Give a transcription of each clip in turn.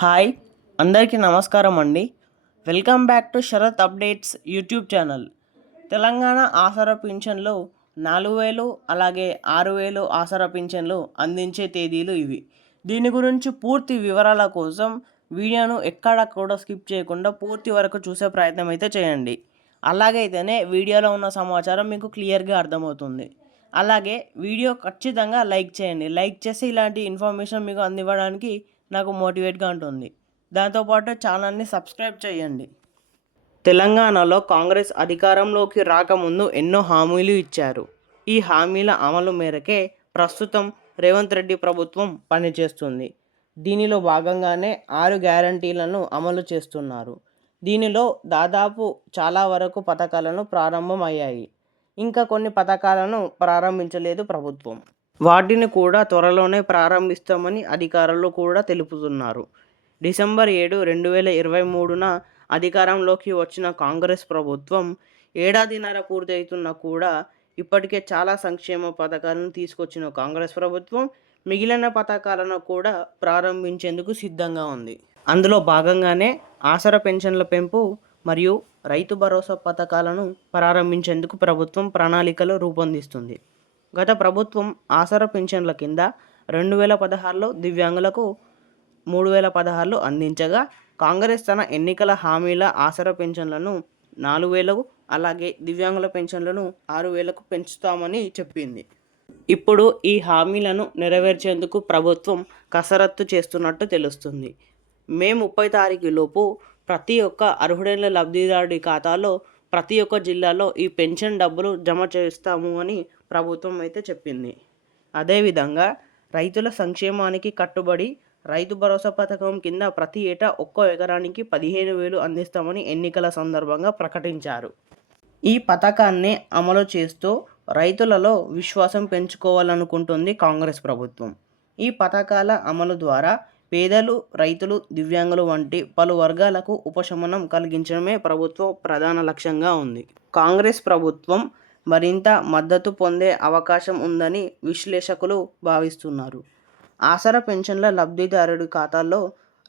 Hi, అందరికీ నమస్కారం అండి. Welcome back to Sharath updates YouTube channel. Telangana Aasara పింఛన్లు 4,000 అలాగే 6,000 ఆసరా పింఛన్లు అందించే తేదీలు ఇవి. దీని గురించి పూర్తి వివరాల కోసం వీడియోను ఎక్కడా కూడా స్కిప్ చేయకుండా పూర్తి వరకు చూసే ప్రయత్నం అయితే చేయండి. అలాగైతేనే వీడియోలో ఉన్న సమాచారం మీకు క్లియర్గా అర్థమవుతుంది. అలాగే వీడియో ఖచ్చితంగా లైక్ చేయండి. లైక్ చేసి ఇలాంటి ఇన్ఫర్మేషన్ మీకు అందివ్వడానికి నాకు మోటివేట్గా ఉంటుంది. దాంతోపాటు ఛానల్ని సబ్స్క్రైబ్ చేయండి. తెలంగాణలో కాంగ్రెస్ అధికారంలోకి రాకముందు ఎన్నో హామీలు ఇచ్చారు. ఈ హామీల అమలు మేరకే ప్రస్తుతం రేవంత్ రెడ్డి ప్రభుత్వం పనిచేస్తుంది. దీనిలో భాగంగానే 6 గ్యారంటీలను అమలు చేస్తున్నారు. దీనిలో దాదాపు చాలా వరకు పథకాలను ప్రారంభమయ్యాయి. ఇంకా కొన్ని పథకాలను ప్రారంభించలేదు ప్రభుత్వం. వాటిని కూడా త్వరలోనే ప్రారంభిస్తామని అధికారులు కూడా తెలుపుతున్నారు. డిసెంబర్ 7, 2023న అధికారంలోకి వచ్చిన కాంగ్రెస్ ప్రభుత్వం ఏడాదిన్నర పూర్తవుతున్నా కూడా ఇప్పటికే చాలా సంక్షేమ పథకాలను తీసుకొచ్చిన కాంగ్రెస్ ప్రభుత్వం మిగిలిన పథకాలను కూడా ప్రారంభించేందుకు సిద్ధంగా ఉంది. అందులో భాగంగానే ఆసరా పెన్షన్ల పెంపు మరియు రైతు భరోసా పథకాలను ప్రారంభించేందుకు ప్రభుత్వం ప్రణాళికలు రూపొందిస్తుంది. గత ప్రభుత్వం ఆసరా పింఛన్ల కింద 2016లో దివ్యాంగులకు 3,016 అందించగా, కాంగ్రెస్ తన ఎన్నికల హామీల ఆసరా పెన్షన్లను 4,000 అలాగే దివ్యాంగుల పెన్షన్లను 6,000కు పెంచుతామని చెప్పింది. ఇప్పుడు ఈ హామీలను నెరవేర్చేందుకు ప్రభుత్వం కసరత్తు చేస్తున్నట్టు తెలుస్తుంది. మే 30 తారీఖులోపు ప్రతి ఒక్క అర్హుడైన లబ్ధిదారుడి ఖాతాలో ప్రతి ఒక్క జిల్లాలో ఈ పెన్షన్ డబ్బులు జమ చేస్తాము అని ప్రభుత్వం అయితే చెప్పింది. అదేవిధంగా రైతుల సంక్షేమానికి కట్టుబడి రైతు భరోసా పథకం కింద ప్రతి ఏటా ఒక్కో ఎకరానికి 15,000 అందిస్తామని ఎన్నికల సందర్భంగా ప్రకటించారు. ఈ పథకాన్ని అమలు చేస్తూ రైతులలో విశ్వాసం పెంచుకోవాలనుకుంటుంది కాంగ్రెస్ ప్రభుత్వం. ఈ పథకాల అమలు ద్వారా పేదలు, రైతులు, దివ్యాంగులు వంటి పలు వర్గాలకు ఉపశమనం కలిగించడమే ప్రభుత్వం ప్రధాన లక్ష్యంగా ఉంది. కాంగ్రెస్ ప్రభుత్వం మరింత మద్దతు పొందే అవకాశం ఉందని విశ్లేషకులు భావిస్తున్నారు. ఆసరా పెన్షన్ల లబ్ధిదారుడి ఖాతాల్లో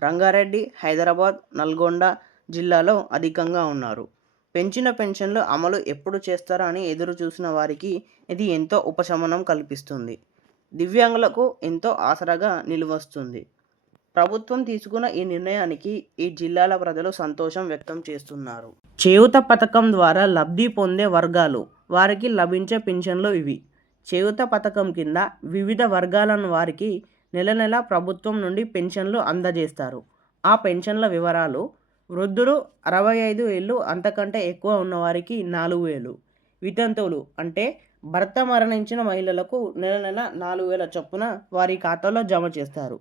రంగారెడ్డి, హైదరాబాద్, నల్గొండ జిల్లాలో అధికంగా ఉన్నారు. పెంచిన పెన్షన్లు అమలు ఎప్పుడు చేస్తారా అని ఎదురు చూసిన వారికి ఇది ఎంతో ఉపశమనం కల్పిస్తుంది. దివ్యాంగులకు ఎంతో ఆసరాగా నిలువస్తుంది. ప్రభుత్వం తీసుకున్న ఈ నిర్ణయానికి ఈ జిల్లాల ప్రజలు సంతోషం వ్యక్తం చేస్తున్నారు. చేయూత పథకం ద్వారా లబ్ధి పొందే వర్గాలు వారికి లభించే పింఛన్లు ఇవి. చేయూత పథకం కింద వివిధ వర్గాలను వారికి నెల నెల ప్రభుత్వం నుండి పెన్షన్లు అందజేస్తారు. ఆ పెన్షన్ల వివరాలు: వృద్ధులు 65 ఏళ్ళు అంతకంటే ఎక్కువ ఉన్నవారికి 4,000, వితంతువులు అంటే భర్త మరణించిన మహిళలకు నెల నెల 4,000 చొప్పున వారి ఖాతాలో జమ చేస్తారు.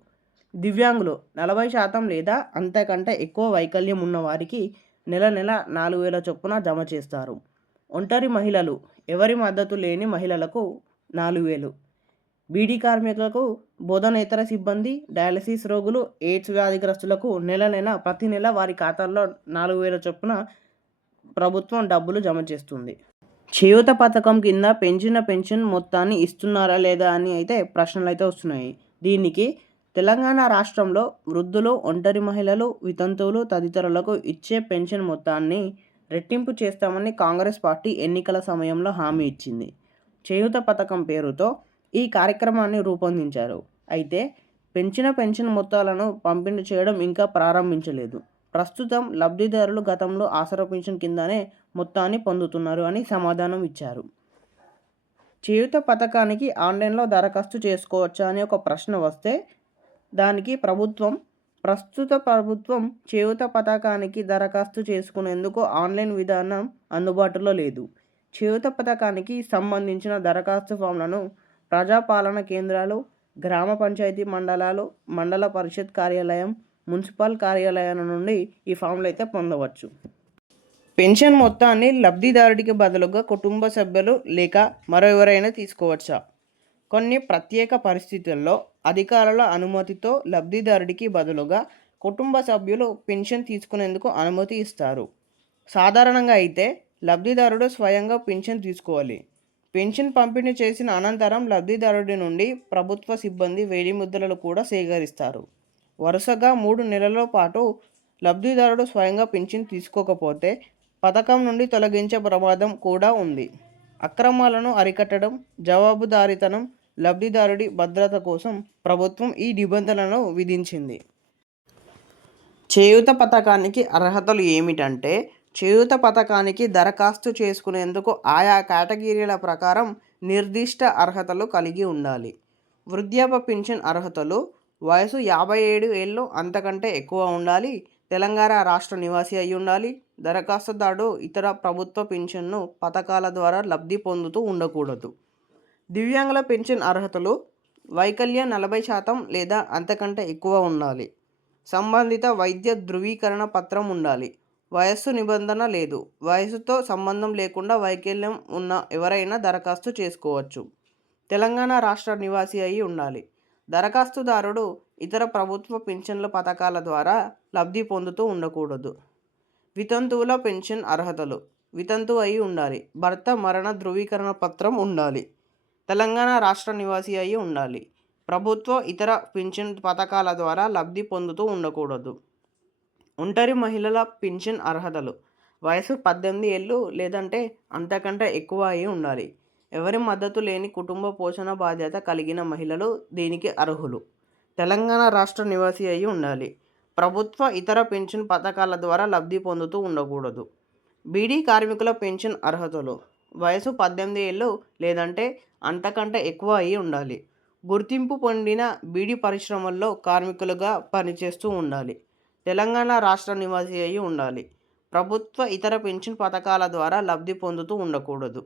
దివ్యాంగులు 40% లేదా అంతకంటే ఎక్కువ వైకల్యం ఉన్న వారికి నెల నెల 4,000 చొప్పున జమ చేస్తారు. ఒంటరి మహిళలు, ఎవరి మద్దతు లేని మహిళలకు 4,000, బీడీ కార్మికులకు, బోధనేతర సిబ్బంది, డయాలసిస్ రోగులు, ఎయిడ్స్ వ్యాధిగ్రస్తులకు ప్రతి నెల వారి ఖాతాల్లో 4,000 చొప్పున ప్రభుత్వం డబ్బులు జమ చేస్తుంది. చేయూత పథకం కింద పెంచిన పెన్షన్ మొత్తాన్ని ఇస్తున్నారా లేదా అని అయితే ప్రశ్నలు అయితే వస్తున్నాయి. దీనికి తెలంగాణ రాష్ట్రంలో వృద్ధులు, ఒంటరి మహిళలు, వితంతువులు తదితరులకు ఇచ్చే పెన్షన్ మొత్తాన్ని రెట్టింపు చేస్తామని కాంగ్రెస్ పార్టీ ఎన్నికల సమయంలో హామీ ఇచ్చింది. చేయూత పథకం పేరుతో ఈ కార్యక్రమాన్ని రూపొందించారు. అయితే పెంచిన పెన్షన్ మొత్తాలను పంపిణీ చేయడం ఇంకా ప్రారంభించలేదు. ప్రస్తుతం లబ్ధిదారులు గతంలో ఆసరా పెన్షన్ కిందనే మొత్తాన్ని పొందుతున్నారు అని సమాధానం ఇచ్చారు. చేయూత పథకానికి ఆన్లైన్లో దరఖాస్తు చేసుకోవచ్చా అని ఒక ప్రశ్న వస్తే దానికి ప్రస్తుత ప్రభుత్వం చేయూత పథకానికి దరఖాస్తు చేసుకునేందుకు ఆన్లైన్ విధానం అందుబాటులో లేదు. చేయూత పథకానికి సంబంధించిన దరఖాస్తు ఫామ్లను ప్రజాపాలన కేంద్రాలు, గ్రామ పంచాయతీ మండలాలు, మండల పరిషత్ కార్యాలయం, మున్సిపల్ కార్యాలయాల నుండి ఈ ఫామ్లు అయితే పొందవచ్చు. పెన్షన్ మొత్తాన్ని లబ్ధిదారుడికి బదులుగా కుటుంబ సభ్యులు లేక మరెవరైనా తీసుకోవచ్చా? కొన్ని ప్రత్యేక పరిస్థితుల్లో అధికారుల అనుమతితో లబ్ధిదారుడికి బదులుగా కుటుంబ సభ్యులు పెన్షన్ తీసుకునేందుకు అనుమతి ఇస్తారు. సాధారణంగా అయితే లబ్ధిదారుడు స్వయంగా పెన్షన్ తీసుకోవాలి. పెన్షన్ పంపిణీ చేసిన అనంతరం లబ్ధిదారుడి నుండి ప్రభుత్వ సిబ్బంది వేలిముద్రలు కూడా సేకరిస్తారు. వరుసగా 3 నెలల పాటు లబ్ధిదారుడు స్వయంగా పింఛన్ తీసుకోకపోతే పథకం నుండి తొలగించే ప్రమాదం కూడా ఉంది. అక్రమాలను అరికట్టడం, జవాబుదారీతనం, లబ్ధిదారుడి భద్రత కోసం ప్రభుత్వం ఈ నిబంధనలను విధించింది. చేయూత పథకానికి అర్హతలు ఏమిటంటే, చేయూత పథకానికి దరఖాస్తు చేసుకునేందుకు ఆయా కేటగిరీల ప్రకారం నిర్దిష్ట అర్హతలు కలిగి ఉండాలి. వృద్ధాప్య పింఛన్ అర్హతలు: వయసు 57 ఏళ్ళు అంతకంటే ఎక్కువ ఉండాలి. తెలంగాణ రాష్ట్ర నివాసి అయి ఉండాలి. దరఖాస్తుదారుడు ఇతర ప్రభుత్వ పింఛన్ను పథకాల ద్వారా లబ్ధి పొందుతూ ఉండకూడదు. దివ్యాంగుల పింఛన్ అర్హతలు: వైకల్యం 40% లేదా అంతకంటే ఎక్కువ ఉండాలి. సంబంధిత వైద్య ధృవీకరణ పత్రం ఉండాలి. వయస్సు నిబంధన లేదు. వయసుతో సంబంధం లేకుండా వైకల్యం ఉన్న ఎవరైనా దరఖాస్తు చేసుకోవచ్చు. తెలంగాణ రాష్ట్ర నివాసి అయి ఉండాలి. దరఖాస్తుదారుడు ఇతర ప్రభుత్వ పింఛన్ల పథకాల ద్వారా లబ్ధి పొందుతూ ఉండకూడదు. వితంతువుల పెన్షన్ అర్హతలు: వితంతువు అయి ఉండాలి. భర్త మరణ ధృవీకరణ పత్రం ఉండాలి. తెలంగాణ రాష్ట్ర నివాసి అయి ఉండాలి. ప్రభుత్వ ఇతర పింఛన్ పథకాల ద్వారా లబ్ధి పొందుతూ ఉండకూడదు. ఒంటరి మహిళల పింఛన్ అర్హతలు: వయసు 18 ఏళ్ళు లేదంటే అంతకంటే ఎక్కువ అయి ఉండాలి. ఎవరి మద్దతు లేని కుటుంబ పోషణ బాధ్యత కలిగిన మహిళలు దీనికి అర్హులు. తెలంగాణ రాష్ట్ర నివాసి అయి ఉండాలి. ప్రభుత్వ ఇతర పెన్షన్ పథకాల ద్వారా లబ్ధి పొందుతూ ఉండకూడదు. బీడీ కార్మికుల పెన్షన్ అర్హతలు: వయసు 18 ఏళ్ళు లేదంటే అంతకంటే ఎక్కువ అయి ఉండాలి. గుర్తింపు పొందిన బీడీ పరిశ్రమల్లో కార్మికులుగా పనిచేస్తూ ఉండాలి. తెలంగాణ రాష్ట్ర నివాసి అయి ఉండాలి. ప్రభుత్వ ఇతర పెన్షన్ పథకాల ద్వారా లబ్ధి పొందుతూ ఉండకూడదు.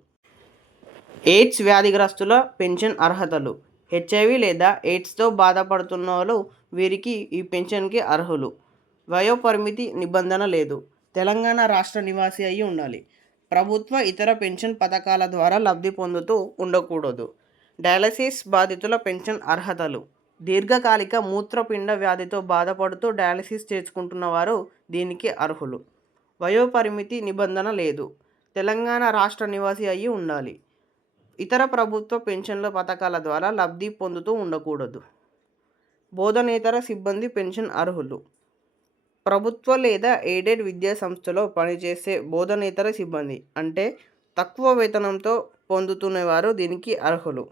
ఎయిడ్స్ వ్యాధిగ్రస్తుల పెన్షన్ అర్హతలు: హెచ్ఐవి లేదా ఎయిడ్స్తో బాధపడుతున్న వాళ్ళు వీరికి ఈ పెన్షన్కి అర్హులు. వయోపరిమితి నిబంధన లేదు. తెలంగాణ రాష్ట్ర నివాసి అయి ఉండాలి. ప్రభుత్వ ఇతర పెన్షన్ పథకాల ద్వారా లబ్ధి పొందుతూ ఉండకూడదు. డయాలసిస్ బాధితుల పెన్షన్ అర్హతలు: దీర్ఘకాలిక మూత్రపిండ వ్యాధితో బాధపడుతూ డయాలసిస్ చేసుకుంటున్న వారు దీనికి అర్హులు. వయోపరిమితి నిబంధన లేదు. తెలంగాణ రాష్ట్ర నివాసి అయి ఉండాలి. ఇతర ప్రభుత్వ పెన్షన్ల పథకాల ద్వారా లబ్ధి పొందుతూ ఉండకూడదు. బోధనేతర సిబ్బంది పెన్షన్ అర్హులు: ప్రభుత్వ లేదా ఎయిడెడ్ విద్యా సంస్థలో పనిచేసే బోధనేతర సిబ్బంది, అంటే తక్కువ వేతనంతో పొందుతున్నవారు దీనికి అర్హులు.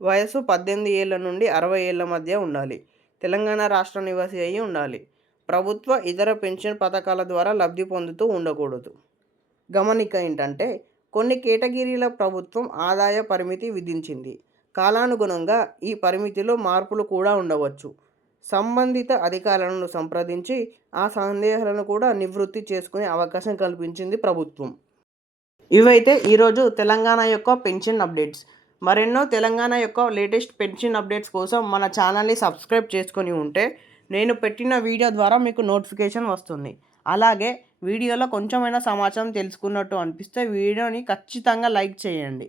వయసు 18 ఏళ్ల నుండి 60 ఏళ్ల మధ్య ఉండాలి. తెలంగాణ రాష్ట్ర నివాసి అయి ఉండాలి. ప్రభుత్వ ఇతర పెన్షన్ పథకాల ద్వారా లబ్ధి పొందుతూ ఉండకూడదు. గమనిక ఏంటంటే, కొన్ని కేటగిరీల ప్రభుత్వం ఆదాయ పరిమితి విధించింది. కాలానుగుణంగా ఈ పరిమితిలో మార్పులు కూడా ఉండవచ్చు. సంబంధిత అధికారులను సంప్రదించి ఆ సందేహాలను కూడా నివృత్తి చేసుకునే అవకాశం కల్పించింది ప్రభుత్వం. ఇవైతే ఈరోజు తెలంగాణ యొక్క పెన్షన్ అప్డేట్స్. మరెన్నో తెలంగాణ యొక్క లేటెస్ట్ పెన్షన్ అప్డేట్స్ కోసం మన ఛానల్ని సబ్స్క్రైబ్ చేసుకొని ఉంటే నేను పెట్టిన వీడియో ద్వారా మీకు నోటిఫికేషన్ వస్తుంది. అలాగే వీడియోలో కొంచెమైనా సమాచారం తెలుసుకున్నట్టు అనిపిస్తే వీడియోని ఖచ్చితంగా లైక్ చేయండి.